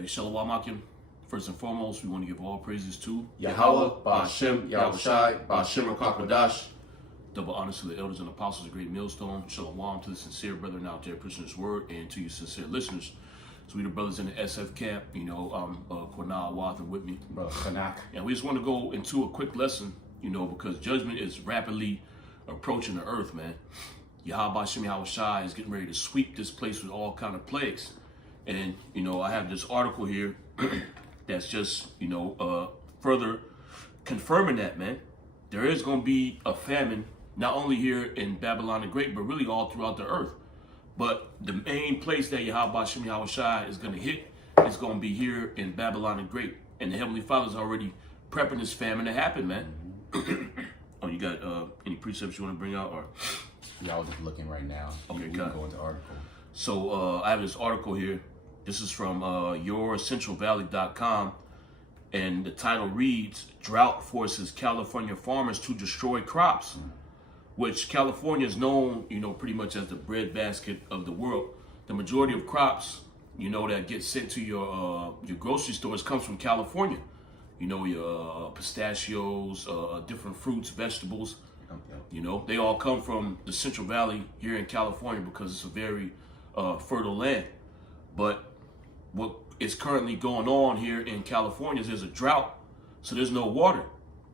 Hey, Shalom Akim. First and foremost, we want to give all praises to Yahweh, Ba'Shem, Yahushai, Ba'Shem Rakakadash. Double honors to the elders and apostles of Great Millstone. Shalom to the sincere brethren out there preaching this word, and to you sincere listeners. So we the brothers in the SF camp, Cornell Wathan with me. Brother Kanak. And we just want to go into a quick lesson, because judgment is rapidly approaching the earth, man. Yahweh Ba'Shem Yahushai is getting ready to sweep this place with all kind of plagues. And, I have this article here that's just, further confirming that, man. There is going to be a famine, not only here in Babylon the Great, but really all throughout the earth. But the main place that Yahweh Ba'Shem Yahushai is going to hit is going to be here in Babylon the Great. And the Heavenly Father's already prepping this famine to happen, man. Oh, you got any precepts you want to bring out? Or Yeah, I was just looking right now. Okay, we can go into the article. So I have this article here. This is from yourcentralvalley.com, and the title reads, Drought Forces California Farmers to Destroy Crops, which California is known, pretty much as the breadbasket of the world. The majority of crops, that get sent to your grocery stores comes from California. Your pistachios, different fruits, vegetables, they all come from the Central Valley here in California because it's a very fertile land. But what is currently going on here in California is there's a drought, so there's no water.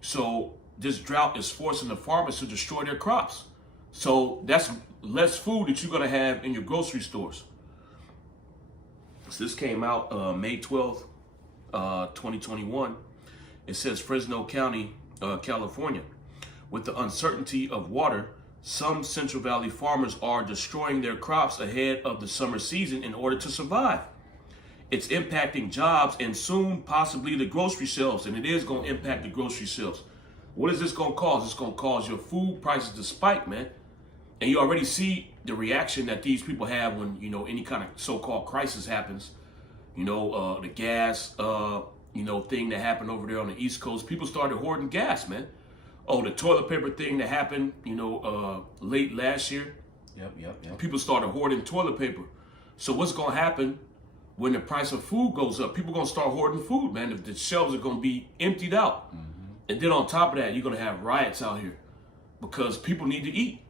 So this drought is forcing the farmers to destroy their crops. So that's less food that you're going to have in your grocery stores. So this came out May 12th, 2021. It says Fresno County, California. With the uncertainty of water, some Central Valley farmers are destroying their crops ahead of the summer season in order to survive. It's impacting jobs and soon possibly the grocery shelves, and it is going to impact the grocery shelves. What is this going to cause? It's going to cause your food prices to spike, man. And you already see the reaction that these people have when, any kind of so-called crisis happens. The gas, thing that happened over there on the East Coast. People started hoarding gas, man. Oh, the toilet paper thing that happened, late last year. Yep. People started hoarding toilet paper. So what's going to happen when the price of food goes up? People are going to start hoarding food, man. The shelves are going to be emptied out. Mm-hmm. And then on top of that, you're going to have riots out here because people need to eat.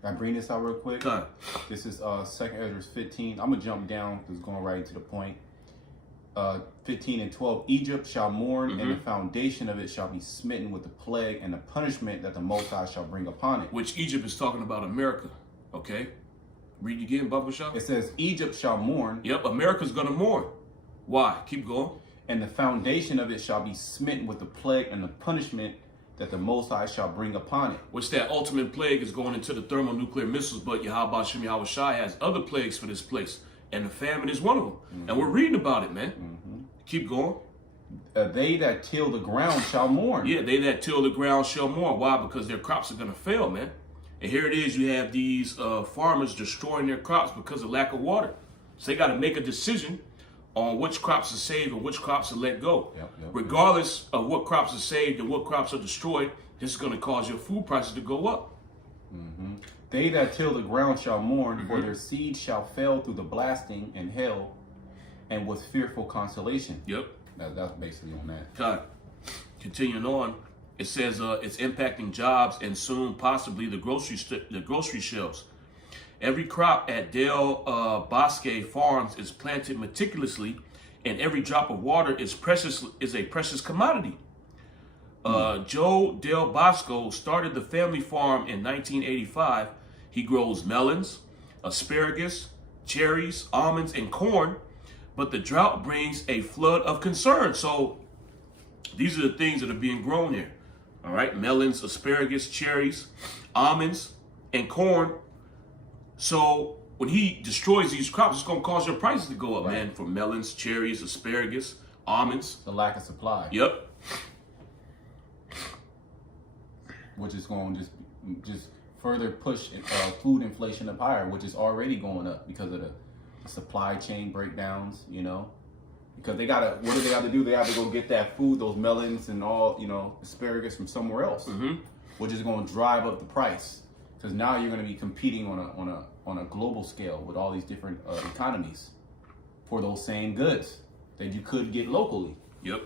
Can I bring this out real quick? Okay. This is 2nd Ezra 15. I'm going to jump down because it's going right to the point. 15 and 12, Egypt shall mourn, and the foundation of it shall be smitten with the plague and the punishment that the Most High shall bring upon it. Which Egypt is talking about America, okay? Read again, Bubba Shah. It says, Egypt shall mourn. Yep, America's going to mourn. Why? Keep going. And the foundation of it shall be smitten with the plague and the punishment that the Most High shall bring upon it. Which that ultimate plague is going into the thermonuclear missiles, but Yahweh Ba'Shem Yahushai has other plagues for this place. And the famine is one of them. And we're reading about it, man. Keep going. They that till the ground shall mourn. Yeah, they that till the ground shall mourn. Why? Because their crops are going to fail, man. And here it is, you have these farmers destroying their crops because of lack of water. So they got to make a decision on which crops are saved and which crops are let go. Regardless of what crops are saved and what crops are destroyed, this is going to cause your food prices to go up. They that till the ground shall mourn, for their seed shall fail through the blasting and hail, and with fearful consolation. Yep. That's basically on that. Okay. Continuing on, it says it's impacting jobs and soon possibly the grocery shelves. Every crop at Del Bosque Farms is planted meticulously, and every drop of water is a precious commodity. Joe Del Bosco started the family farm in 1985. He grows melons, asparagus, cherries, almonds, and corn, but the drought brings a flood of concern. So these are the things that are being grown here. All right, melons, asparagus, cherries, almonds, and corn. So when he destroys these crops, it's going to cause your prices to go up, man, for melons, cherries, asparagus, almonds. The lack of supply. Yep. Which is going to just further push food inflation up higher, which is already going up because of the supply chain breakdowns, because they gotta, what do they have to do? They have to go get that food, those melons and all, asparagus from somewhere else, which is going to drive up the price. Because now you're going to be competing on a global scale with all these different economies. for those same goods that you could get locally. Yep.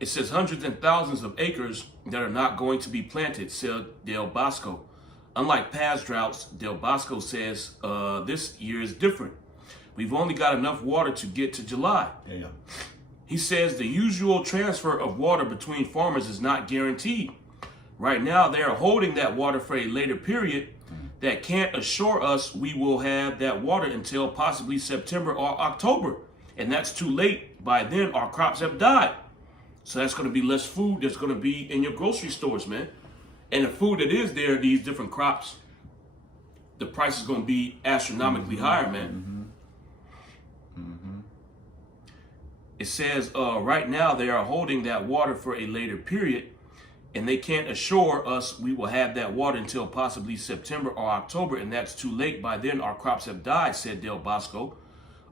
It says hundreds and thousands of acres that are not going to be planted, said Del Bosco. Unlike past droughts, Del Bosco says this year is different. We've only got enough water to get to July. Yeah. He says the usual transfer of water between farmers is not guaranteed. Right now, they are holding that water for a later period that can't assure us we will have that water until possibly September or October. And that's too late. By then, our crops have died. So that's going to be less food that's going to be in your grocery stores, man. And the food that is there, these different crops, the price is going to be astronomically higher, man. It says right now they are holding that water for a later period, and they can't assure us we will have that water until possibly September or October, and that's too late. By then, our crops have died, said Del Bosco.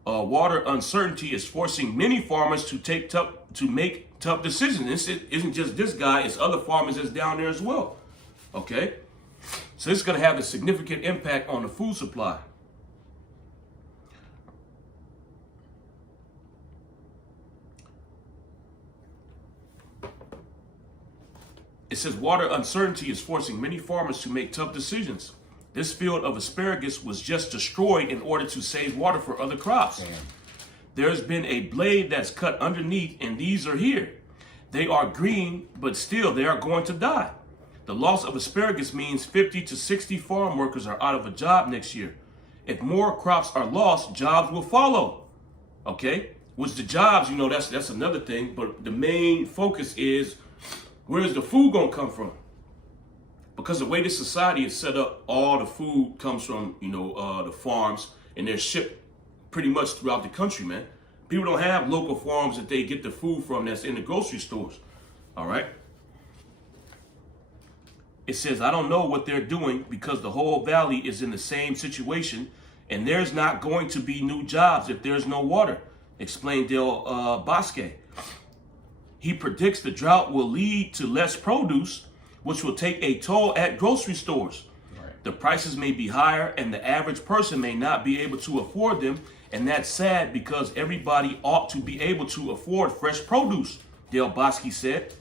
Water uncertainty is forcing many farmers to make tough decisions. This isn't just this guy; it's other farmers that's down there as well. Okay, so this is going to have a significant impact on the food supply. It says water uncertainty is forcing many farmers to make tough decisions. This field of asparagus was just destroyed in order to save water for other crops. Damn. There's been a blade that's cut underneath, and these are here. They are green, but still they are going to die. The loss of asparagus means 50 to 60 farm workers are out of a job next year. If more crops are lost, jobs will follow. Okay? Which the jobs, that's another thing, but the main focus is where's the food gonna come from? Because the way this society is set up, all the food comes from, the farms, and they're shipped pretty much throughout the country, man. People don't have local farms that they get the food from that's in the grocery stores. All right. It says, I don't know what they're doing because the whole valley is in the same situation, and there's not going to be new jobs if there's no water, explained Del Bosque. He predicts the drought will lead to less produce, which will take a toll at grocery stores. Right. The prices may be higher, and the average person may not be able to afford them, and that's sad because everybody ought to be able to afford fresh produce, Del Bosque said.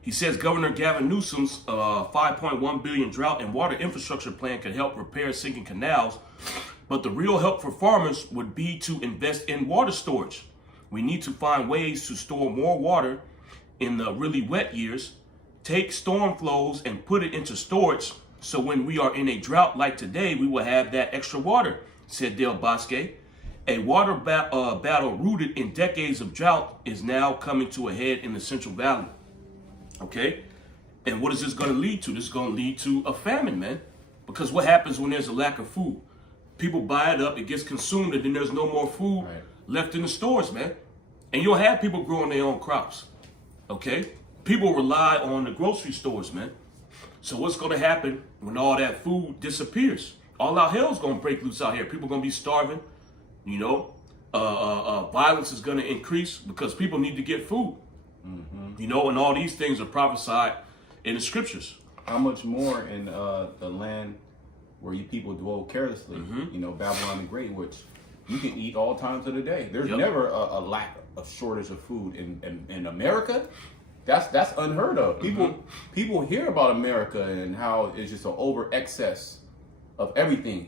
He says Governor Gavin Newsom's $5.1 billion drought and water infrastructure plan could help repair sinking canals, but the real help for farmers would be to invest in water storage. We need to find ways to store more water in the really wet years, take storm flows and put it into storage so when we are in a drought like today, we will have that extra water, said Del Bosque. A water battle rooted in decades of drought is now coming to a head in the Central Valley. Okay? And what is this going to lead to? This is going to lead to a famine, man. Because what happens when there's a lack of food? People buy it up, it gets consumed, and then there's no more food left in the stores, man. And you'll have people growing their own crops. Okay? People rely on the grocery stores, man. So what's going to happen when all that food disappears? All out hell's going to break loose out here. People are going to be starving. Violence is going to increase because people need to get food. And all these things are prophesied in the scriptures. How much more in the land where you people dwell carelessly, Babylon the Great, which you can eat all times of the day. There's never a lack of shortage of food in America. That's unheard of. People hear about America and how it's just an over excess of everything,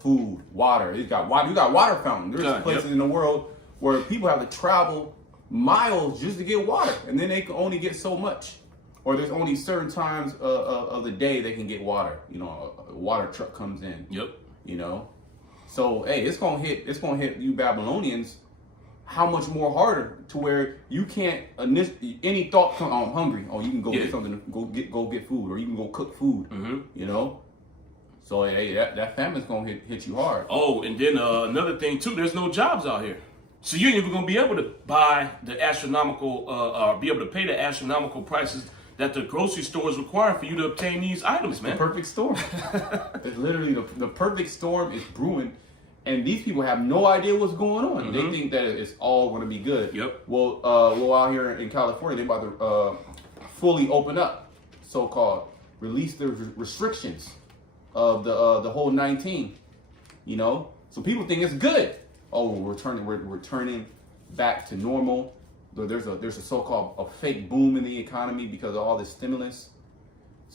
food, water. You got water fountains. There's places in the world where people have to travel miles just to get water, and then they can only get so much, or there's only certain times of the day they can get water. A water truck comes in. So hey, it's gonna hit you Babylonians. How much more harder to where you can't any thought come I'm hungry. Oh, you can go get something, go get food, or you can go cook food. So hey, that famine's gonna hit you hard. Oh, and then another thing too, there's no jobs out here. So you ain't even gonna be able to buy the astronomical, be able to pay the astronomical prices that the grocery stores require for you to obtain these items, man. The perfect storm. It's literally the perfect storm is brewing, and these people have no idea what's going on. They think that it's all going to be good. Yep. Well, out here in California, they're about to fully open up, so-called, release the restrictions of the whole 19. So people think it's good. Oh, we're turning back to normal. There's a so-called a fake boom in the economy because of all this stimulus.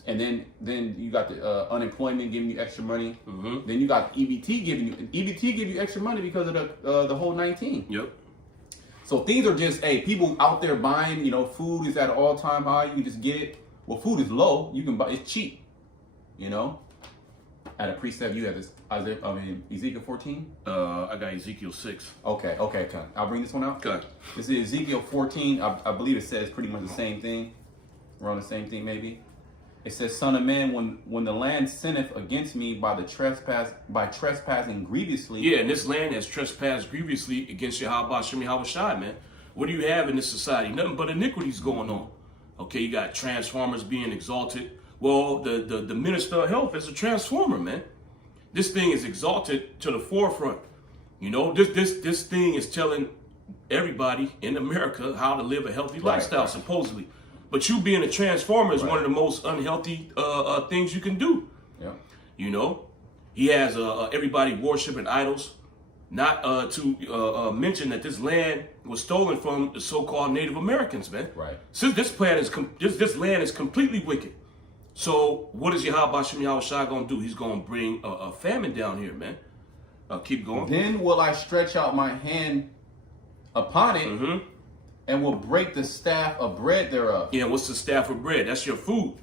And then you got the unemployment giving you extra money. Mm-hmm. Then you got EBT give you extra money because of the whole 19. Yep. So things are just, hey, people out there buying, food is at an all-time high. You can just get it. Well, food is low. You can buy, it's cheap, At a precept, you have this, Ezekiel 14? I got Ezekiel 6. Okay. I'll bring this one out. Okay. This is Ezekiel 14. I believe it says pretty much the same thing. We're on the same thing, maybe. It says, Son of man, when the land sinneth against me by trespassing grievously. Yeah, and this land has trespassed grievously against Yahweh Shem Yahweh Shai, man. What do you have in this society? Nothing but iniquities going on. Okay, you got transformers being exalted. Well, the minister of health is a transformer, man. This thing is exalted to the forefront. This thing is telling everybody in America how to live a healthy lifestyle, supposedly. But you being a transformer is one of the most unhealthy things you can do. Yeah. He has everybody worshiping idols. Not to mention that this land was stolen from the so-called Native Americans, man. Right. Since this land is completely wicked. So what is Yahweh Shem Yahweh Shai going to do? He's going to bring a famine down here, man. Keep going. Then will I stretch out my hand upon it, Mm-hmm. and will break the staff of bread thereof. Yeah, what's the staff of bread? That's your food.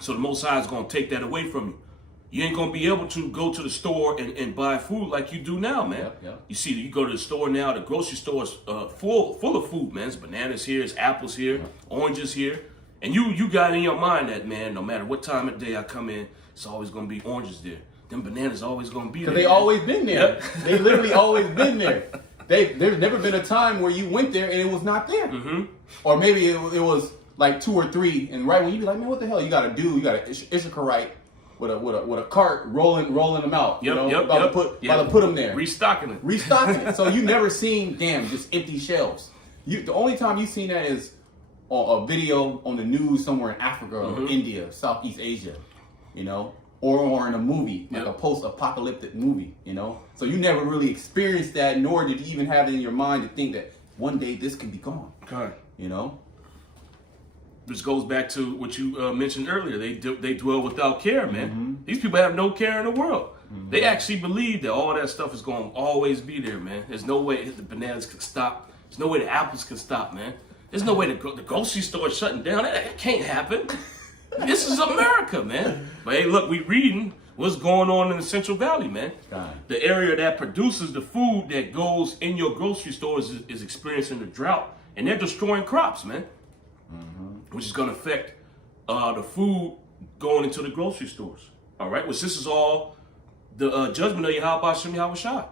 So the Most High is going to take that away from you. You ain't going to be able to go to the store and buy food like you do now, man. Yep. You see, you go to the store now, the grocery store is full of food, man. There's bananas here, there's apples here, oranges here. And you got in your mind that, man, no matter what time of day I come in, it's always going to be oranges there. Them bananas always going to be there. Because they always been there. Yep. They literally always been there. There's never been a time where you went there and it was not there. Mm-hmm. Or maybe it was like 2 or 3, and right when you be like, man, what the hell you got to do? You got to Issacharite with a cart rolling them out. About to put them there. Restocking it. So you never seen just empty shelves. The only time you seen that is on a video on the news somewhere in Africa or India, Southeast Asia, or in a movie, like a post-apocalyptic movie, So you never really experienced that, nor did you even have it in your mind to think that one day this could be gone. Okay. This goes back to what you mentioned earlier. They dwell without care, man. Mm-hmm. These people have no care in the world. Mm-hmm. They actually believe that all that stuff is going to always be there, man. There's no way the bananas can stop. There's no way the apples can stop, man. There's no way the grocery store is shutting down. That can't happen. This is America, man. But hey, look, we reading what's going on in the Central Valley, man. God. The area that produces the food that goes in your grocery stores is experiencing a drought, and they're destroying crops, man. Which is going to affect the food going into the grocery stores. All right, which this is all the judgment of Yahweh Shem Yahweh Shai.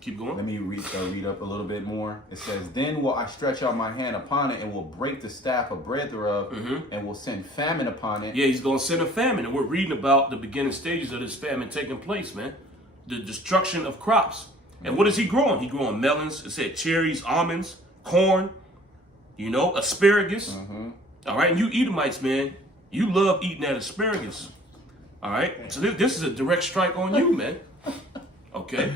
Keep going. Let me read up a little bit more. It says, Then will I stretch out my hand upon it, and will break the staff of bread thereof, and will send famine upon it. Yeah, he's going to send a famine, and we're reading about the beginning stages of this famine taking place, man. The destruction of crops. And what is he growing? He growing melons. It said cherries, almonds, corn, asparagus. All right, and you Edomites, man, you love eating that asparagus. All right, so this is a direct strike on you, man. Okay.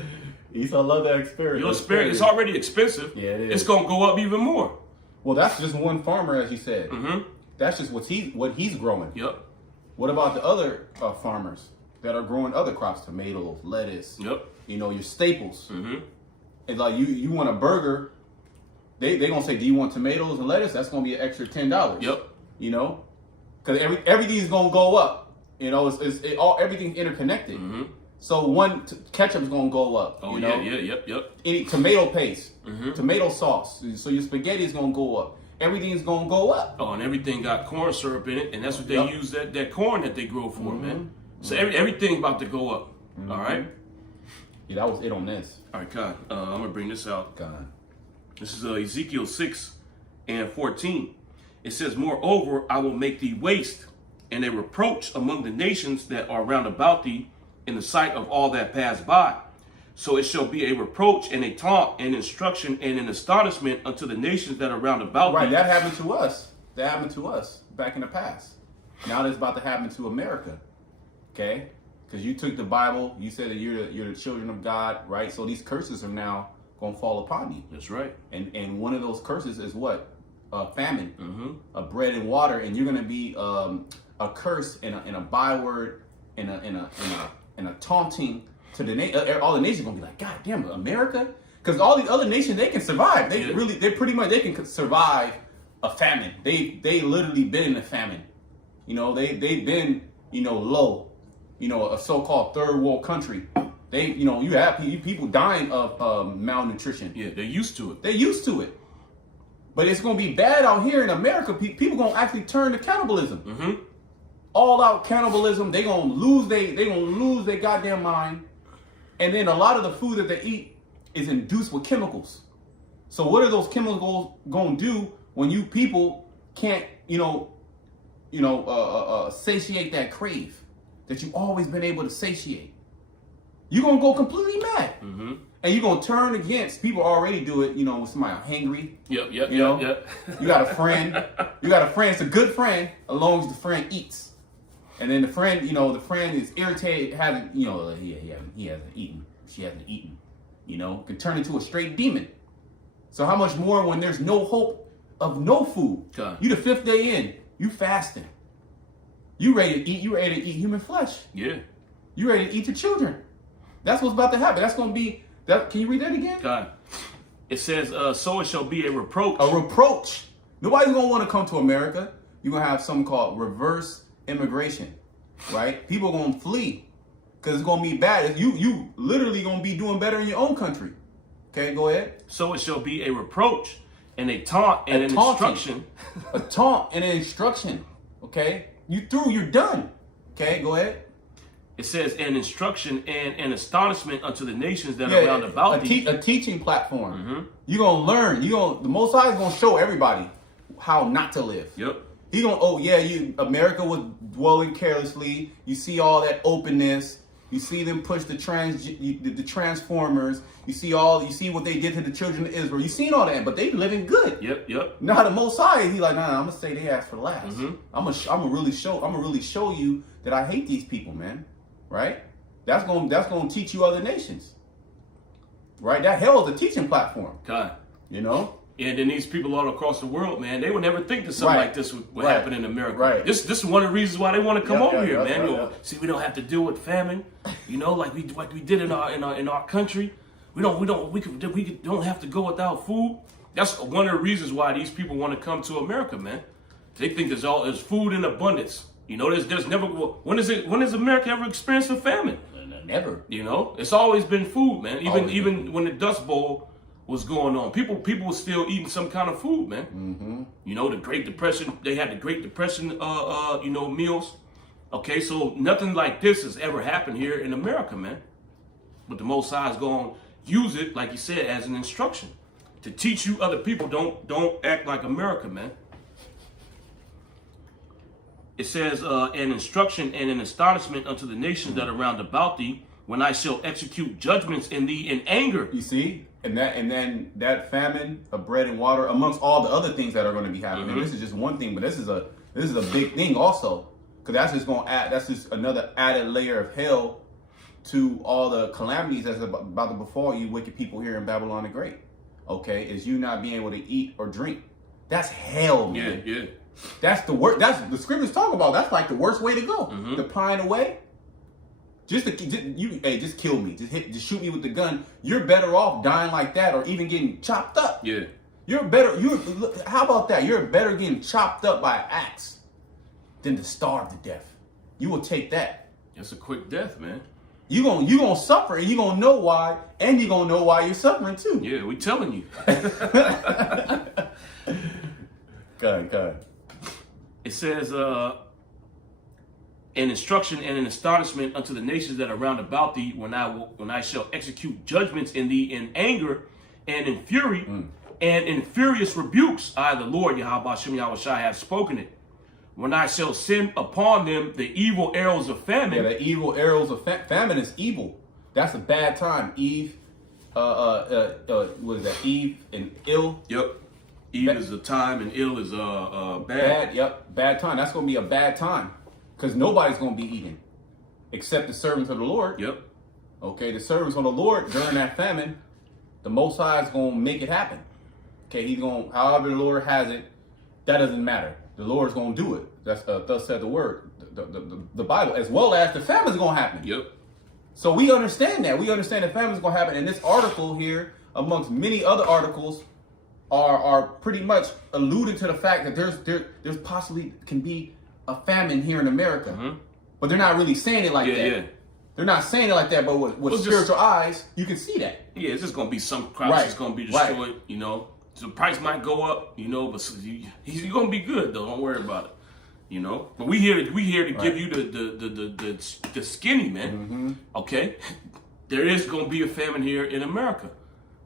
Esau love that asparagus. Your asparagus is already expensive. Yeah, it is. It's gonna go up even more. Well, that's just one farmer, as you said. Mm-hmm. That's just what he's growing. Yep. What about the other farmers that are growing other crops? Tomatoes, lettuce. Yep. Your staples. Mm-hmm. It's like you want a burger. They gonna say, do you want tomatoes and lettuce? That's gonna be an extra $10. Yep. Because everything's gonna go up. Everything's interconnected. Mm-hmm. So ketchup's gonna go up. Oh yep. Any tomato paste, tomato sauce. So your spaghetti is gonna go up. Everything's gonna go up. Oh, and everything got corn syrup in it, and that's what they use that corn that they grow for, man. So everything's about to go up. All right. Yeah, that was it on this. All right, God. I'm gonna bring this out. God. This is Ezekiel 6 and 14. It says, Moreover, I will make thee waste, and a reproach among the nations that are round about thee, in the sight of all that pass by. So it shall be a reproach and a taunt and instruction and an astonishment unto the nations that are round about thee. Right, that happened to us. That happened to us back in the past. Now it's about to happen to America. Okay? Because you took the Bible, you said that you're the children of God, right? So these curses are now going to fall upon you. That's right. And one of those curses is what? Famine, bread and water, and you're going to be a curse and a byword and a taunting to the all the nations. Going to be like, God damn, America, because all the other nations, they can survive. They can survive a famine. They literally been in a famine. You know, they've been, low. A so-called third world country. You have people dying of malnutrition. Yeah, they're used to it. They're used to it. But it's going to be bad out here in America. People going to actually turn to cannibalism. All out cannibalism. They're going to lose their goddamn mind. And then a lot of the food that they eat is induced with chemicals. So what are those chemicals going to do when you people can't, satiate that crave that you've always been able to satiate? You're going to go completely mad. And you're going to turn against, people already do it, when somebody hangry. Yep. You got a friend. It's a good friend, as long as the friend eats. And then the friend is irritated, he hasn't eaten. She hasn't eaten. Could turn into a straight demon. So how much more when there's no hope of no food? God. You the 5th day in, you fasting. You ready to eat human flesh. Yeah. You ready to eat your children. That's what's about to happen. That's going to be, can you read that again? God. It says, so it shall be a reproach. A reproach. Nobody's going to want to come to America. You're going to have something called reverse immigration, right? People are going to flee because it's going to be bad. You literally going to be doing better in your own country. Okay, go ahead. So it shall be a reproach and a taunt and an instruction. A taunt and an instruction. Okay? You're done. Okay, go ahead. It says an instruction and an astonishment unto the nations that are round about thee. A teaching platform. You're going to learn. The Most High is going to show everybody how not to live. Yep. He going, America was dwelling carelessly. You see all that openness. You see them push the transformers. You see what they did to the children of Israel. You seen all that, but they living good. Yep. Now the Most High, he like, nah, I'm gonna say they asked for last. I'm gonna really show you that I hate these people, man. Right? That's gonna teach you other nations. Right? That hell is a teaching platform. God. And then these people all across the world, man, they would never think that something like this would happen in America. Right. This is one of the reasons why they want to come over here, man. See, we don't have to deal with famine, like we did in our country. We don't have to go without food. That's one of the reasons why these people want to come to America, man. They think there's food in abundance. There's never. When has America ever experienced a famine? Never. It's always been food, man. Even when the Dust Bowl was going on, people were still eating some kind of food, man. The Great Depression, they had the Great Depression, meals. Okay, so nothing like this has ever happened here in America, man. But the Most High is going to use it, like you said, as an instruction to teach you other people. Don't act like America, man. It says, an instruction and an astonishment unto the nations that are round about thee, when I shall execute judgments in thee in anger. You see? And then that famine of bread and water, amongst all the other things that are going to be happening. This is just one thing, but this is a big thing also, because that's just another added layer of hell to all the calamities that's about to befall you wicked people here in Babylon the Great. Okay, is you not being able to eat or drink. That's hell, man. Yeah. That's the worst. That's the scriptures talk about. That's like the worst way to go. To pine away. Just kill me. Just shoot me with the gun. You're better off dying like that, or even getting chopped up. Yeah. How about that? You're better getting chopped up by an axe than to starve to death. You will take that. It's a quick death, man. You gonna suffer, and you gonna know why, and you gonna know why you're suffering too. Yeah, we telling you. Go ahead. It says, an instruction and an astonishment unto the nations that are round about thee, when I shall execute judgments in thee in anger and in fury and in furious rebukes. I, the Lord, Yahweh Shem Yahweh Shai, have spoken it. When I shall send upon them the evil arrows of famine. Yeah, the evil arrows of famine is evil. That's a bad time. Eve, what is that? Eve and ill. Yep. Eve is a time and ill is bad. Bad. Yep. Bad time. That's gonna be a bad time, because nobody's gonna be eating. except the servants of the Lord. Yep. Okay, the servants of the Lord during that famine, the Most High is going to make it happen. Okay, he's going, however the Lord has it, that doesn't matter. The Lord is going to do it. That's thus said the word, the Bible, as well as the famine is going to happen. Yep. So we understand that. We understand the famine is going to happen. And this article here, amongst many other articles, are pretty much alluding to the fact that there's possibly can be a famine here in America. Mm-hmm. But they're not really saying it like that. Yeah. They're not saying it like that, but with spiritual eyes, you can see that. Yeah, it's just going to be some crops Right. that's going to be destroyed, Right. you know. So the price might go up, you know, but he's going to be good, though. Don't worry about it, you know. But we here to Right. give you the skinny, man, Mm-hmm. okay? There is going to be a famine here in America,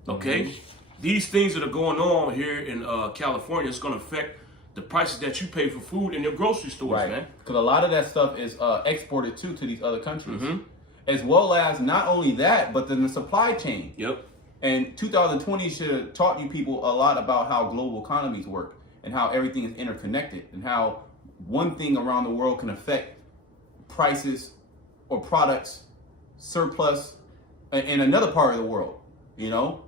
okay? Mm-hmm. These things that are going on here in California, it's going to affect the prices that you pay for food in your grocery stores, Right. man. Because a lot of that stuff is exported to these other countries. Mm-hmm. As well as not only that, but then the supply chain. Yep. And 2020 should have taught you people a lot about how global economies work and how everything is interconnected and how one thing around the world can affect prices or products surplus in another part of the world. You know,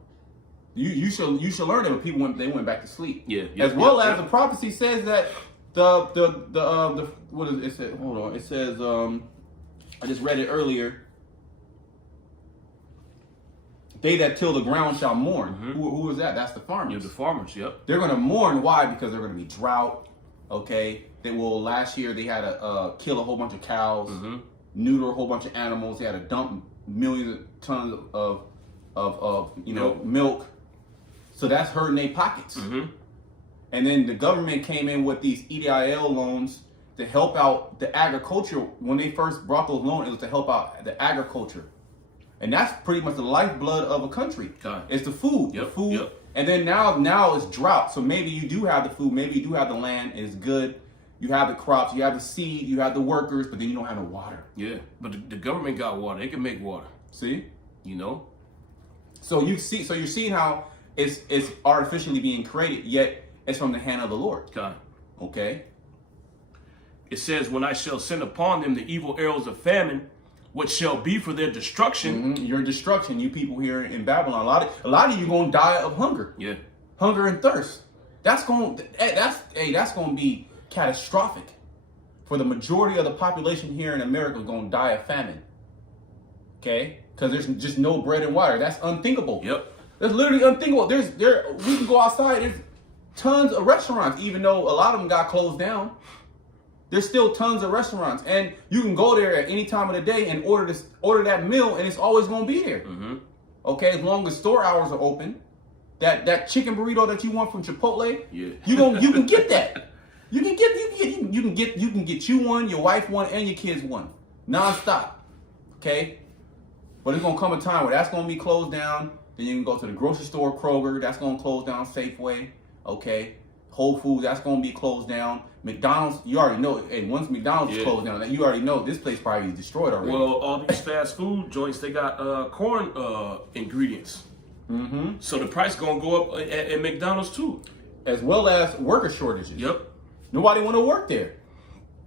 you should learn it when people went back to sleep. Yeah. As well as the prophecy says that the what is it said? Hold on, it says I just read it earlier. They that till the ground shall mourn. Mm-hmm. Who is that? That's the farmers. Yeah, the farmers, yep. They're going to mourn. Why? Because they're going to be drought. Okay. Last year they had to kill a whole bunch of cows, Mm-hmm. neuter a whole bunch of animals. They had to dump millions of tons of milk. So that's hurting their pockets. Mm-hmm. And then the government came in with these EIDL loans to help out the agriculture. When they first brought those loans, it was to help out the agriculture. And that's pretty much the lifeblood of a country. God. It's the food. Yep, The food. yep. And then now it's drought. So maybe you do have the food, maybe you do have the land, and it's good. You have the crops, you have the seed, you have the workers, but then you don't have the water. Yeah, but the government got water. They can make water, See? you know? So you're seeing how it's artificially being created, yet it's from the hand of the Lord. God. Okay? It says, when I shall send upon them the evil arrows of famine, which shall be for their destruction. Mm-hmm. Your destruction, you people here in Babylon. A lot of you gonna die of hunger. Yeah. Hunger and thirst. That's going to be catastrophic for the majority of the population here in America. Is going to die of famine. Okay, because there's just no bread and water. That's unthinkable. Yep. That's literally unthinkable. We can go outside. There's tons of restaurants, even though a lot of them got closed down. There's still tons of restaurants, and you can go there at any time of the day and order that meal, and it's always going to be there. Mm-hmm. Okay, as long as store hours are open. That chicken burrito that you want from Chipotle, Yeah. you can get that. You can get you one, your wife one, and your kids one, nonstop. Okay, but it's gonna come a time where that's gonna be closed down. Then you can go to the grocery store, Kroger, that's gonna close down. Safeway, okay, Whole Foods, that's gonna be closed down. McDonald's, you already know. Hey, once McDonald's is closed down, you already know this place probably is destroyed already. Well, all these fast food joints, they got corn ingredients. Mm-hmm. So the price gonna go up at McDonald's too. As well as worker shortages. Yep. Nobody want to work there.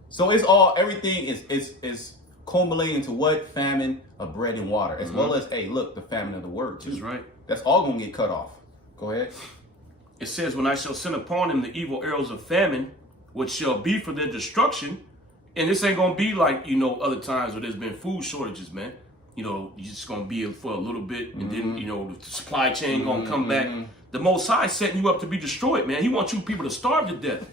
So everything is culminating to what? Famine of bread and water. As well as, hey, look, the famine of the word too. That's right. That's all gonna get cut off. Go ahead. It says, when I shall send upon them the evil arrows of famine, which shall be for their destruction. And this ain't gonna be like, other times where there's been food shortages, man. You're just gonna be for a little bit, and then the supply chain gonna come back. The Most High setting you up to be destroyed, man. He wants you people to starve to death.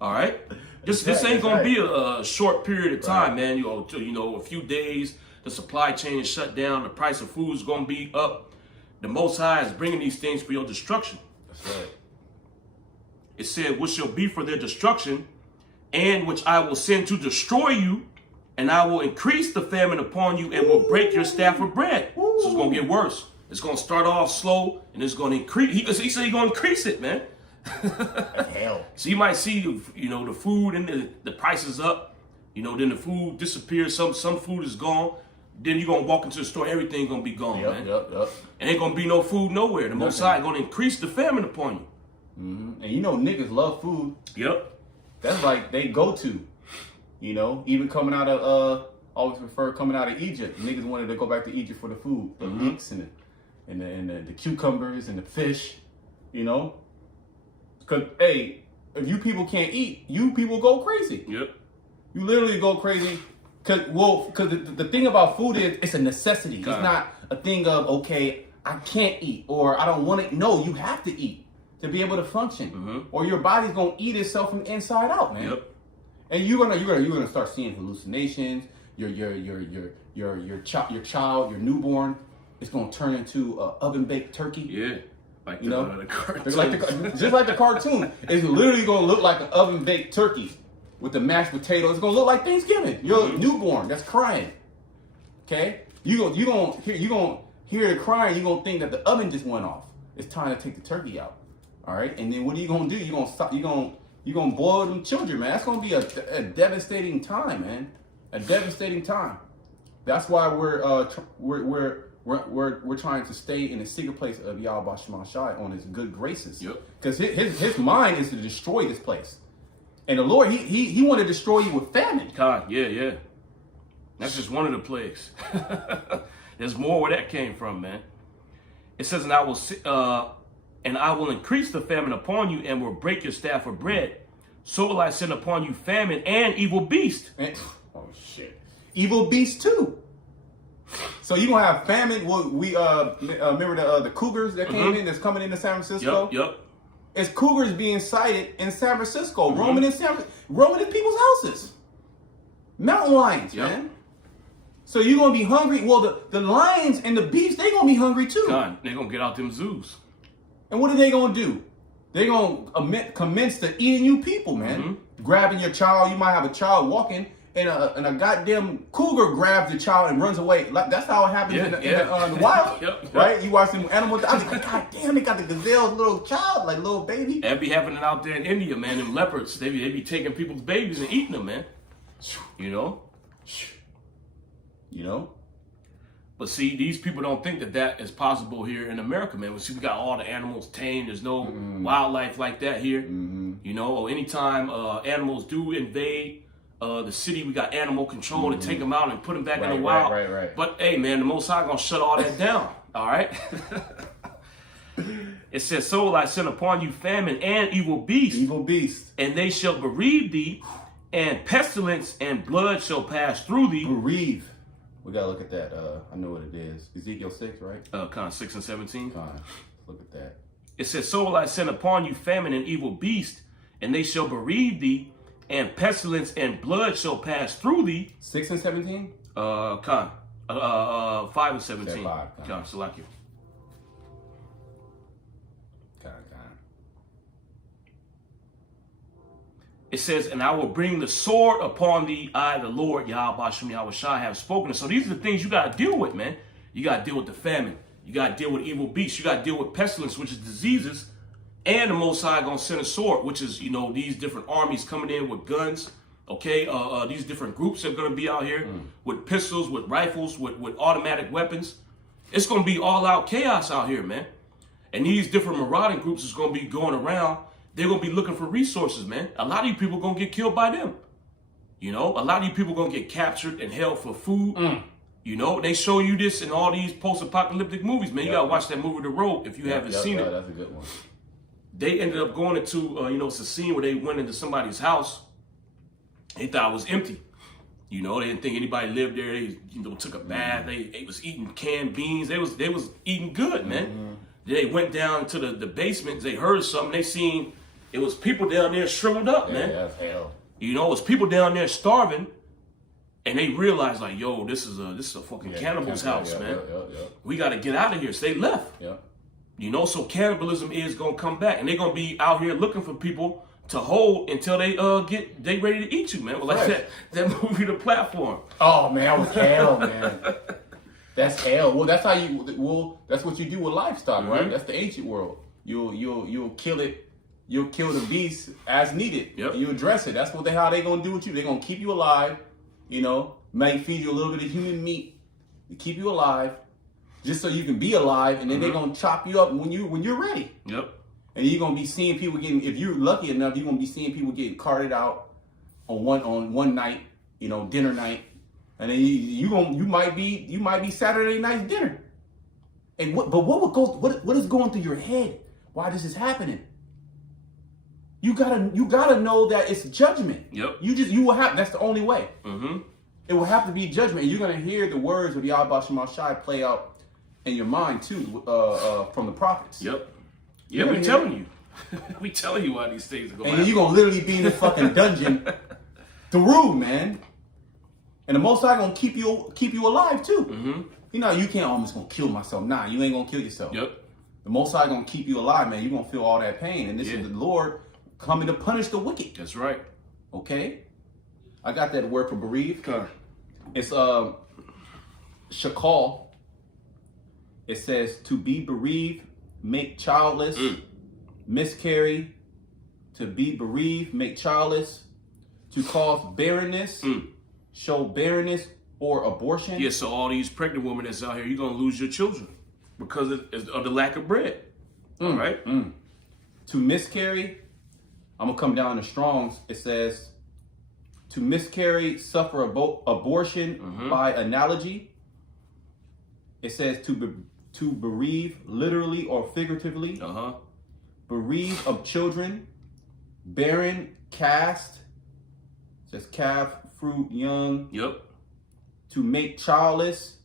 All right, this ain't gonna be a short period of time, man. A few days, the supply chain is shut down. The price of food is gonna be up. The Most High is bringing these things for your destruction. That's right. It said, which shall be for their destruction, and which I will send to destroy you, and I will increase the famine upon you, and will break your staff of bread. So it's gonna get worse. It's gonna start off slow, and it's gonna increase. He said he's gonna increase it, man. Hell. So you might see, the food and the prices up. Then the food disappears. Some food is gone. Then you're gonna walk into the store, everything gonna be gone, man. Yep. And ain't gonna be no food nowhere. The Most High gonna increase the famine upon you. Mm-hmm. And niggas love food. Yep. That's like they go to. Even coming out of always prefer coming out of Egypt. Niggas wanted to go back to Egypt for the food, the leeks and the cucumbers and the fish, you know. Cause hey, if you people can't eat, you people go crazy. Yep. You literally go crazy. Cause the thing about food is it's a necessity. It's not a thing of okay, I can't eat or I don't want to. No, you have to eat to be able to function, or your body's gonna eat itself from the inside out, man. Yep. And you're gonna start seeing hallucinations. Your child, your newborn, is gonna turn into oven baked turkey. Yeah. Like you know, the cartoon. just like the cartoon. It's literally gonna look like an oven baked turkey with the mashed potatoes. It's gonna look like Thanksgiving. Your newborn that's crying. Okay, you gonna hear the crying. You gonna think that the oven just went off. It's time to take the turkey out. All right, and then what are you gonna do? You gonna stop. You gonna boil them children, man. That's gonna be a devastating time, man. A devastating time. That's why we're trying to stay in the secret place of Yahweh Shema Shai on his good graces. Yep. Because his mind is to destroy this place. And the Lord, he wanted to destroy you with famine. God, yeah. That's just one of the plagues. There's more where that came from, man. It says, and I will increase the famine upon you and will break your staff of bread. So will I send upon you famine and evil beast. Oh shit. Evil beast too. So you gonna have famine. Well, we remember the cougars that came in, that's coming into San Francisco. Yep. It's cougars being sighted in San Francisco, roaming in people's houses. Mountain lions, man. So you're gonna be hungry. Well, the lions and the beasts, they gonna be hungry too. God, they gonna get out them zoos. And what are they gonna do? They gonna commence to eating you people, man. Grabbing your child. You might have a child walking, and a goddamn cougar grabs the child and runs away. Like, that's how it happens in the wild, right? You watch them animals. I was like, God damn, they got the gazelle's little child, like little baby. That be happening out there in India, man. Them leopards, they be taking people's babies and eating them, man. You know. But see, these people don't think that is possible here in America, man. We got all the animals tamed. There's no wildlife like that here. You know, or anytime animals do invade the city, we got animal control to take them out and put them back in the wild. Right. But hey, man, the Most High gonna shut all that down. All right. It says, so will I send upon you famine and evil beasts, and they shall bereave thee, and pestilence and blood shall pass through thee. Bereave. We gotta look at that. I know what it is. Ezekiel 6, right? Kind of 6 and 17. Look at that. It says, so will I send upon you famine and evil beast, and they shall bereave thee, and pestilence and blood shall pass through thee. 6 and 17? 5 and 17. 5. Select you. It says, and I will bring the sword upon thee, I, the Lord, Yahweh Shem Yahweh Shai, have spoken. So these are the things you got to deal with, man. You got to deal with the famine. You got to deal with evil beasts. You got to deal with pestilence, which is diseases. And the Most High going to send a sword, which is, these different armies coming in with guns. Okay, these different groups are going to be out here with pistols, with rifles, with automatic weapons. It's going to be all out chaos out here, man. And these different marauding groups is going to be going around. They're going to be looking for resources, man. A lot of you people are going to get killed by them. A lot of you people are going to get captured and held for food. They show you this in all these post-apocalyptic movies, man. You got to watch that movie, The Road, if you haven't seen it. That's a good one. They ended up going into, it's a scene where they went into somebody's house. They thought it was empty. They didn't think anybody lived there. They, took a bath. They was eating canned beans. They was eating good, man. They went down to the basement. They heard something. They seen it was people down there shriveled up, man. That's hell. It was people down there starving, and they realized like, yo, this is a fucking cannibal's house, man. We got to get out of here. So they left. So cannibalism is gonna come back, and they're gonna be out here looking for people to hold until they they ready to eat you, man. Well, like that movie, The Platform. Oh man, that was hell, man. That's hell. Well, that's how that's what you do with livestock, right? That's the ancient world. You'll kill it. You'll kill the beast as needed. You address it. That's how they gonna do with you. They're gonna keep you alive. Might feed you a little bit of human meat to keep you alive, just so you can be alive. And then they're gonna chop you up when you're ready. And you're gonna be seeing people getting. If you're lucky enough, you're gonna be seeing people getting carted out on one night. Dinner night. And then you might be Saturday night's dinner. And what is going through your head? Why this is happening? You gotta know that it's judgment. Yep. You will have. That's the only way. Mm-hmm. It will have to be judgment, and you're gonna hear the words of Yahweh Shema Shai play out in your mind too, from the prophets. Yep. Yeah, we telling you. We telling you why these things are going. And then you're gonna literally be in the fucking dungeon, through, man. And the Most High gonna keep you alive too. Mm-hmm. You can't almost gonna kill myself. Nah, you ain't gonna kill yourself. Yep. The Most High gonna keep you alive, man. You're gonna feel all that pain, and this is the Lord coming to punish the wicked. That's right. Okay, I got that word for bereaved. It's shakal. It says to be bereaved, make childless, miscarry, to be bereaved, make childless, to cause barrenness, show barrenness or abortion. Yeah, so all these pregnant women that's out here, you're going to lose your children because of the lack of bread. All right? To miscarry, I'm going to come down to Strong's. It says to miscarry, suffer abortion by analogy. It says to bereave, literally or figuratively. Bereave of children, barren, cast. It says calf, fruit, young. Yep. To make childless,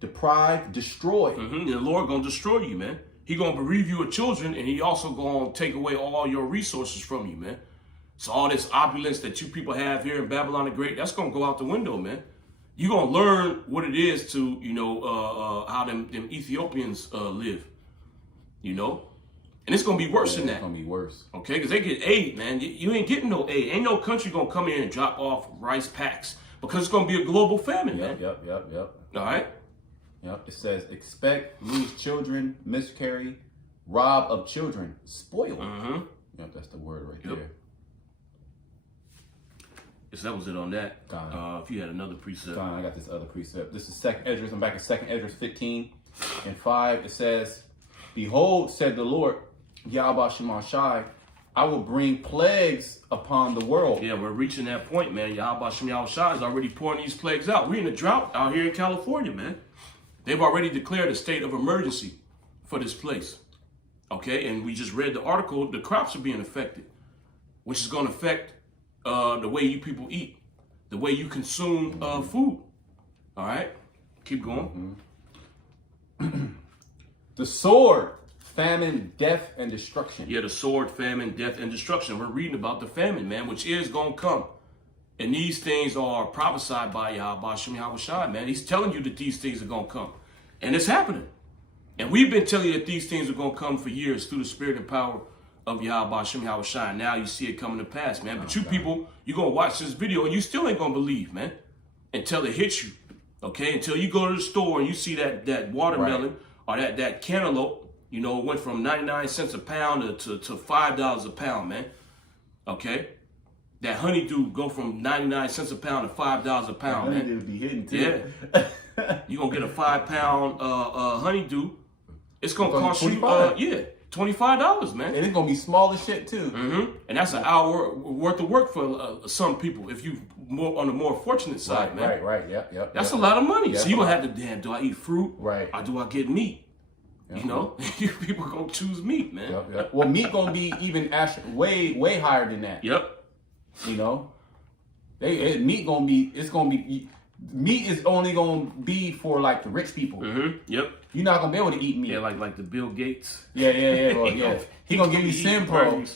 deprive, destroy. And the Lord gonna destroy you, man. He gonna bereave you of children, and he also gonna take away all your resources from you, man. So all this opulence that you people have here in Babylon the Great, that's gonna go out the window, man. You gonna learn what it is to, how them Ethiopians live, and it's gonna be worse than that. It's gonna be worse. Okay, because they get aid, man. You ain't getting no aid. Ain't no country gonna come in and drop off rice packs because it's gonna be a global famine, man. Yep. All right. Yep. It says expect, lose children, miscarry, rob of children, spoil. Yep, that's the word right there. So that was it on that. Fine. If you had another precept. Fine, I got this other precept. This is 2nd Esdras. I'm back in 2nd Esdras 15 and 5. It says, behold, said the Lord, Yahweh Shema Shai, I will bring plagues upon the world. Yeah, we're reaching that point, man. Yahweh Shema Shai is already pouring these plagues out. We're in a drought out here in California, man. They've already declared a state of emergency for this place. Okay, and we just read the article, the crops are being affected, which is going to affect the way you people eat, the way you consume food. All right, keep going. The sword, famine, death, and destruction. Yeah, the sword, famine, death, and destruction. We're reading about the famine, man, which is going to come. And these things are prophesied by Yahweh Shema Shai, man. He's telling you that these things are going to come. And it's happening. And we've been telling you that these things are going to come for years through the spirit and power of Yahweh Shema Shai. Now you see it coming to pass, man. But you people, you're going to watch this video and you still ain't going to believe, man, until it hits you. Okay? Until you go to the store and you see that watermelon or that cantaloupe, it went from 99 cents a pound to $5 a pound, man. Okay? That honeydew go from 99 cents a pound to $5 a pound, man. Honeydew be hitting too. Yeah. You're going to get a 5-pound honeydew. It's going to cost you, $25, man. And it's going to be small as shit too. And that's an hour worth of work for some people if you more on the more fortunate side, man. Right. Yep. That's a lot of money. Yep. So you're going to have to, damn, do I eat fruit? Right. Or do I get meat? Yep. You people going to choose meat, man. Yep. Well, meat going to be even way higher than that. Yep. Meat is only going to be for like the rich people. Yep. You're not going to be able to eat meat. Yeah, like the Bill Gates. Yeah. Well, yeah. He going to give you Simpro.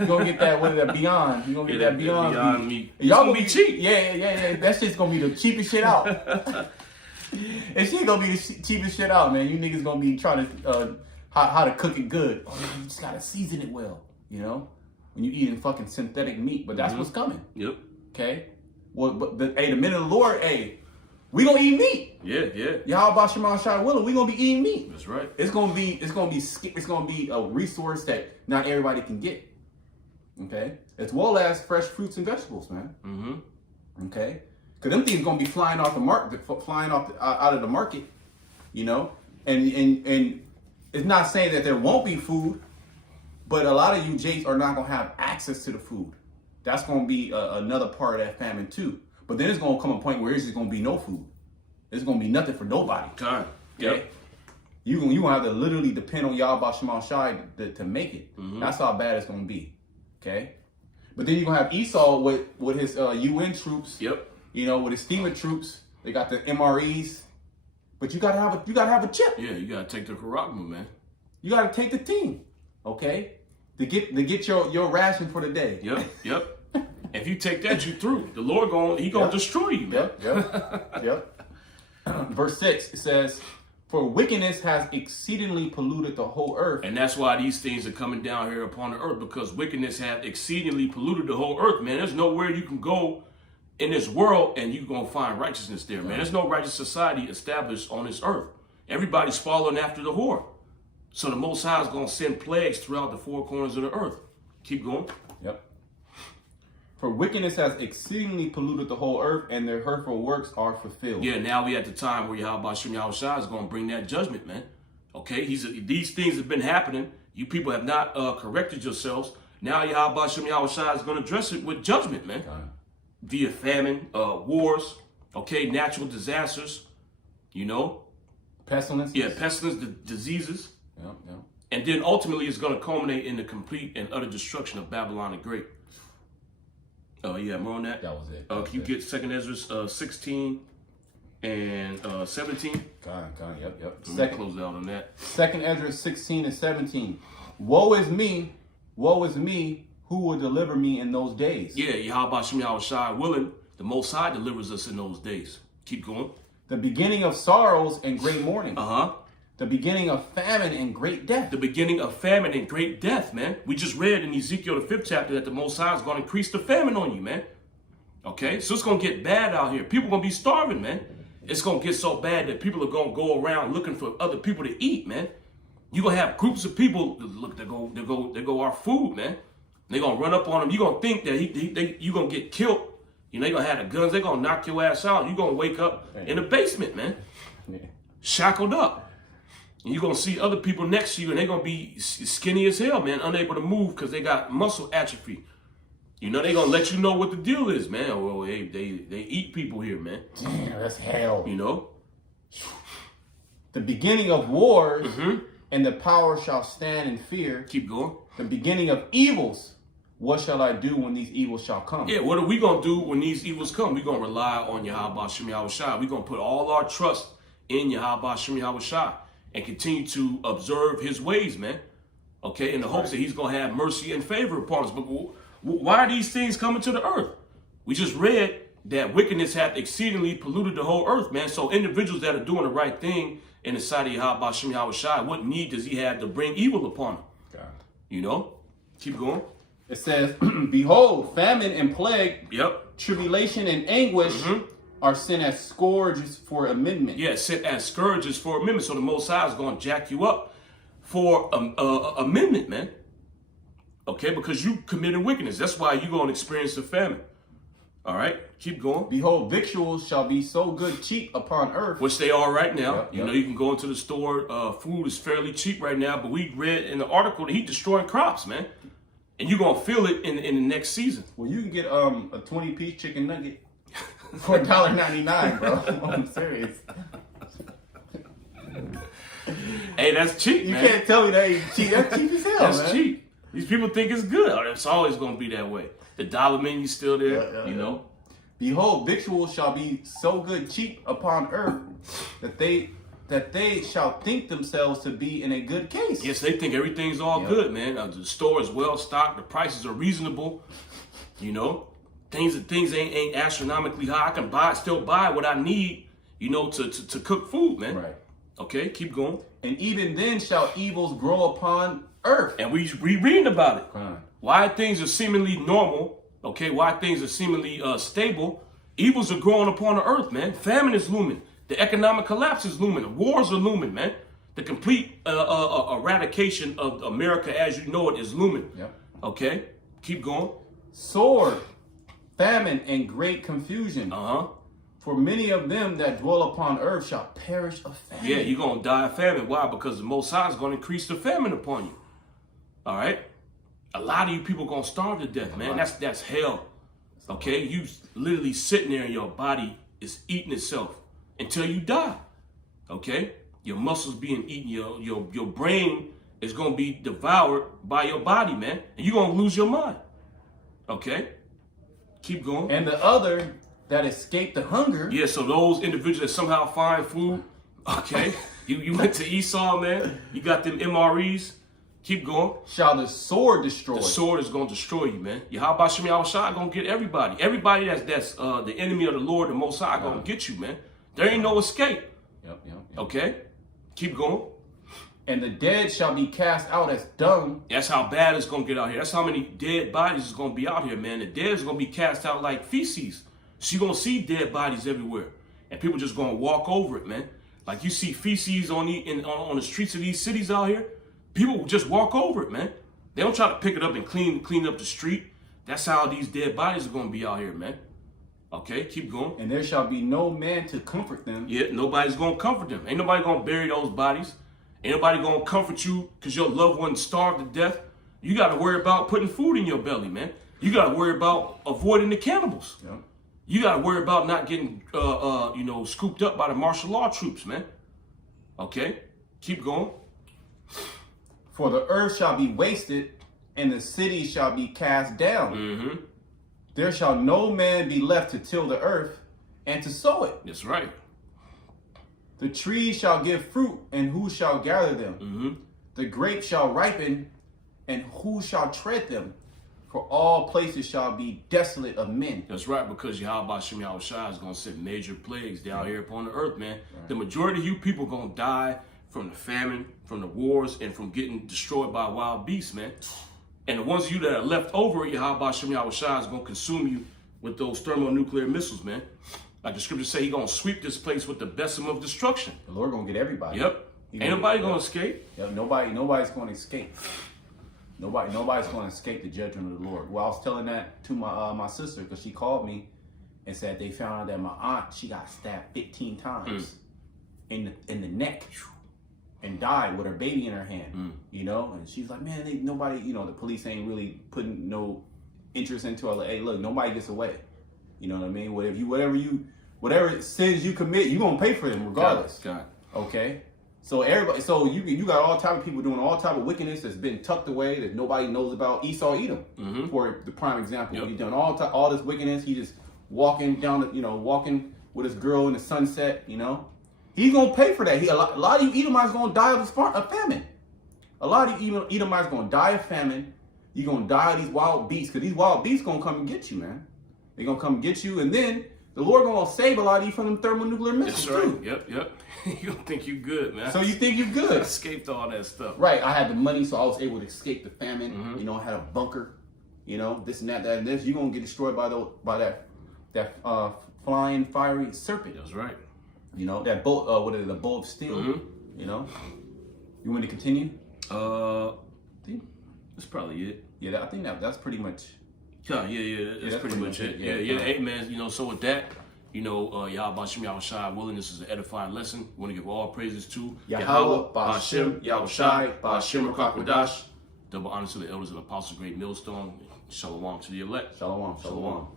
You going to get that, what is that, Beyond. You going to get that Beyond meat. Y'all going to be cheap. Yeah. That shit's going to be the cheapest shit out. And shit going to be the cheapest shit out, man. You niggas going to be trying to, how to cook it good. Oh, you just got to season it well, when you eating fucking synthetic meat. But that's what's coming. Yep. Okay? Well, but the minute of the Lord, we gonna eat meat. Yeah. Yahweh Shema Shai willing, we gonna be eating meat. That's right. It's gonna be a resource that not everybody can get. Okay, as well as fresh fruits and vegetables, man. Okay, because them things gonna be flying off the market, out of the market. And it's not saying that there won't be food, but a lot of you Jakes are not gonna have access to the food. That's going to be another part of that famine too. But then it's going to come a point where it's just going to be no food. It's going to be nothing for nobody. Time. Okay? Yep. You gonna have to literally depend on Yahweh Shema Shai to make it. That's how bad it's gonna be. Okay, but then you're gonna have Esau with his UN troops. Yep. You know, with his FEMA troops. They got the MREs. But you gotta have a chip. Yeah, you gotta take the Karagma, man. You gotta take the team. Okay, to get your ration for the day. Yep. If you take that, you through. The Lord gonna destroy you, man. Yep. Verse 6 it says, "For wickedness has exceedingly polluted the whole earth." And that's why these things are coming down here upon the earth, because wickedness hath exceedingly polluted the whole earth, man. There's nowhere you can go in this world and you're going to find righteousness there, man. There's no righteous society established on this earth. Everybody's following after the whore. So the Most High is going to send plagues throughout the four corners of the earth. Keep going. Yep. "For wickedness has exceedingly polluted the whole earth, and their hurtful works are fulfilled." Yeah, now we at the time where Yahweh Shem Yahushua is going to bring that judgment, man. Okay, these things have been happening. You people have not corrected yourselves. Now Yahweh Shem Yahushua is going to address it with judgment, man. Via famine, wars, okay, natural disasters, you know. Pestilence. Yeah, pestilence, diseases. Yep. And then ultimately it's going to culminate in the complete and utter destruction of Babylon the Great. Yeah, more on that. That was it. Can you get 2nd Ezra 16 and 17? Yep. Second close out on that. 2nd Ezra 16 and 17. "Woe is me, who will deliver me in those days?" Yeah, Yahweh Shem Yahushua willing, the Most High delivers us in those days. Keep going. "The beginning of sorrows and great mourning. Uh-huh. The beginning of famine and great death." The beginning of famine and great death, man. We just read in Ezekiel the 5th chapter that the Most High is going to increase the famine on you, man. Okay, so it's going to get bad out here. People going to be starving, man. It's going to get so bad that people are going to go around looking for other people to eat, man. You're going to have groups of people, look, they go our food, man. They're going to run up on them. You're going to think that you're going to get killed. You know, they're going to have the guns. They're going to knock your ass out. You're going to wake up in the basement, man. Shackled up. And you're going to see other people next to you, and they're going to be skinny as hell, man, unable to move because they got muscle atrophy. You know, they're going to let you know what the deal is, man. Well, they eat people here, man. Damn, that's hell. You know? "The beginning of wars, and the power shall stand in fear. Keep going. The beginning of evils, what shall I do when these evils shall come?" Yeah, what are we going to do when these evils come? We're going to rely on Yahweh Shem Yahushua. We're going to put all our trust in Yahweh Shem Yahushua and continue to observe his ways, man. Okay, in the hopes that he's going to have mercy and favor upon us. But why are these things coming to the earth? We just read that wickedness hath exceedingly polluted the whole earth, man. So individuals that are doing the right thing in the sight of Yahweh Shem Yahushua, what need does he have to bring evil upon them? God. You know? Keep going. It says, "Behold, famine and plague, Yep. tribulation and anguish are sent as scourges for amendment." Yeah, sent as scourges for amendment. So the Most High is going to jack you up for amendment, man. Okay, because you committed wickedness. That's why you're going to experience the famine. All right, keep going. "Behold, victuals shall be so good cheap upon earth." Which they are right now. Yep. You know, you can go into the store. Food is fairly cheap right now. But we read in the article that he's destroying crops, man. And you're going to feel it in the next season. Well, you can get a 20-piece chicken nugget for $1.99, bro. I'm serious. Hey, that's cheap, You man. can't tell me that ain't cheap. That's cheap as hell, That's man. cheap. These people think it's good. Oh, it's always going to be that way. The dollar menu's still there, you know. "Behold, victuals shall be so good cheap upon earth that they shall think themselves to be in a good case." Yes, they think everything's all good, man. The store is well stocked. The prices are reasonable. You know, things ain't astronomically high. I can still buy what I need, you know, to cook food, man. Right. Okay, keep going. "And even then shall evils grow upon earth." And we reading about it. Fine. Why things are seemingly normal, okay, why things are seemingly stable, evils are growing upon the earth, man. Famine is looming. The economic collapse is looming. Wars are looming, man. The complete eradication of America as you know it is looming. Yep. Okay, keep going. "Sword, famine, and great confusion. Uh-huh. For many of them that dwell upon earth shall perish of famine." Yeah, you're going to die of famine. Why? Because the Most High is going to increase the famine upon you. All right? A lot of you people are going to starve to death, man. That's hell. Okay, you literally sitting there and your body is eating itself until you die. Okay, your muscles being eaten, your brain is gonna be devoured by your body, man, and you're gonna lose your mind. Okay, keep going. And the other that escaped the hunger. Yeah, so those individuals that somehow find food. Okay, you went to Esau, man. You got them MREs. Keep going. Shall the sword destroy? The sword is going to destroy you, man. Yahweh Shem Yahushua going to get everybody. Everybody that's the enemy of the Lord, the Most High, going to get you, man. There ain't no escape. Yep. Okay? Keep going. And the dead shall be cast out as dung. That's how bad it's going to get out here. That's how many dead bodies is going to be out here, man. The dead is going to be cast out like feces. So you're going to see dead bodies everywhere. And people just going to walk over it, man. Like you see feces on the streets of these cities out here. People will just walk over it, man. They don't try to pick it up and clean up the street. That's how these dead bodies are going to be out here, man. Okay, keep going. And there shall be no man to comfort them. Yeah, nobody's going to comfort them. Ain't nobody going to bury those bodies. Ain't nobody going to comfort you because your loved one starved to death. You got to worry about putting food in your belly, man. You got to worry about avoiding the cannibals. Yep. You got to worry about not getting, scooped up by the martial law troops, man. Okay, keep going. For the earth shall be wasted, and the city shall be cast down. Mm-hmm. There shall no man be left to till the earth and to sow it. That's right. The trees shall give fruit, and who shall gather them? Mm-hmm. The grapes shall ripen, and who shall tread them? For all places shall be desolate of men. That's right, because Yahweh Shem Yahushua is going to send major plagues down here upon the earth, man. Right. The majority of you people going to die from the famine, from the wars, and from getting destroyed by wild beasts, man. And the ones of you that are left over, Yahweh Shem Yahushua is going to consume you with those thermonuclear missiles, man. Like the scriptures say, he's going to sweep this place with the besom of destruction. The Lord going to get everybody. Yep. Ain't nobody going to escape. Yep. Nobody's going to escape. Nobody's going to escape the judgment of the Lord. Well, I was telling that to my sister because she called me and said they found out that my aunt, she got stabbed 15 times in the neck and died with her baby in her hand, you know? And she's like, man, nobody, you know, the police ain't really putting no interest into it. Like, hey, look, nobody gets away. You know what I mean? Whatever sins you commit, you're going to pay for them regardless. God. Okay? So you got all type of people doing all type of wickedness that's been tucked away that nobody knows about. Esau Edom, for the prime example. Yep. He's done all this wickedness. He just walking walking with his girl in the sunset, you know? He's going to pay for that. A lot of you Edomites going to die of famine. A lot of you Edomites going to die of famine. You're going to die of these wild beasts because these wild beasts going to come and get you, man. They're going to come and get you, and then the Lord going to save a lot of you from them thermonuclear missiles, That's right. too. Yep. You don't think you good, man. So you think you're good. Escaped all that stuff. Right. I had the money, so I was able to escape the famine. You know, I had a bunker, you know, this and that and this. You're going to get destroyed by that flying, fiery serpent. That's right. You know, that bolt, the bolt of steel, you know. You want to continue? That's probably it. Yeah, I think that's pretty much. Yeah, that's pretty much it. Yeah. Hey, man, you know, so with that, you know, Yahweh Shem Yahushua willing, this is an edifying lesson. We want to give all praises to Yahweh, Ba'ashem, Yahushai, Ba'ashem Rakakwadash. Double honor to the elders and apostles, great millstone. Shalom to the elect. Shalom.